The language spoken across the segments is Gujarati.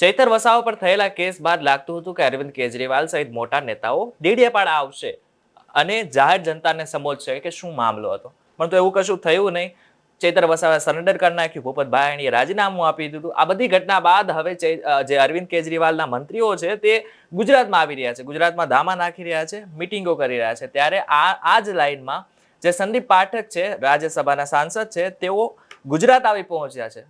ચૈતર વસાવા પર થયેલા કેસ બાદ લાગતું હતું કે અરવિંદ કેજરીવાલ સહિત મોટા નેતાઓ ડેડિયાપાડા આવશે અને જાહેર જનતાને સંબોધશે કે શું મામલો હતો, પણ તો એવું કશું થયું નહીં. ચૈતર વસાવાએ સરેન્ડર કરી નાખ્યું, ભૂપત ભાયાણીએ રાજીનામું આપી દીધું. આ બધી ઘટના બાદ હવે જે અરવિંદ કેજરીવાલના મંત્રીઓ છે તે ગુજરાતમાં આવી રહ્યા છે, ગુજરાતમાં ધામા નાખી રહ્યા છે, મિટિંગો કરી રહ્યા છે. ત્યારે આ જ લાઇનમાં જે સંદીપ પાઠક છે, રાજ્યસભાના સાંસદ છે, તેઓ ગુજરાત આવી પહોંચ્યા છે.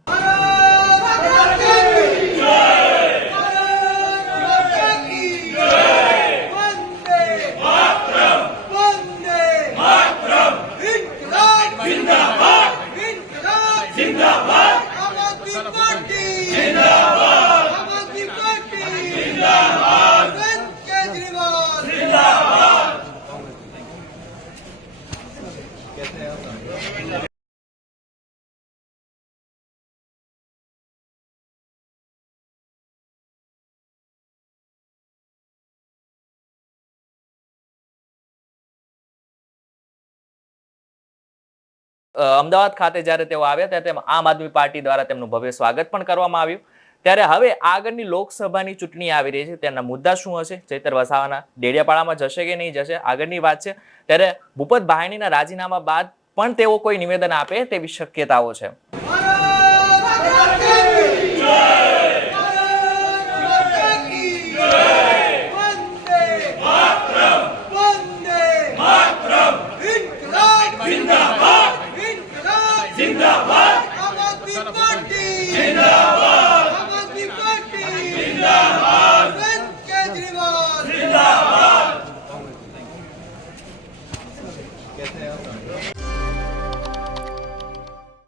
અમદાવાદ ખાતે જ્યારે તેઓ આવ્યા ત્યારે આમ આદમી પાર્ટી દ્વારા તેમનું ભવ્ય સ્વાગત પણ કરવામાં આવ્યું. ત્યારે હવે આગળની લોકસભાની ચૂંટણી આવી રહી છે, તેના મુદ્દા શું હશે? ચૈતર વસાવાના ડેડિયાપાડામાં જશે કે નહીં જશે, આગળની વાત છે. ત્યારે ભૂપત ભાયાણીના રાજીનામા બાદ પણ તેઓ કોઈ નિવેદન આપે તેવી શક્યતાઓ છે. कैसे हैं?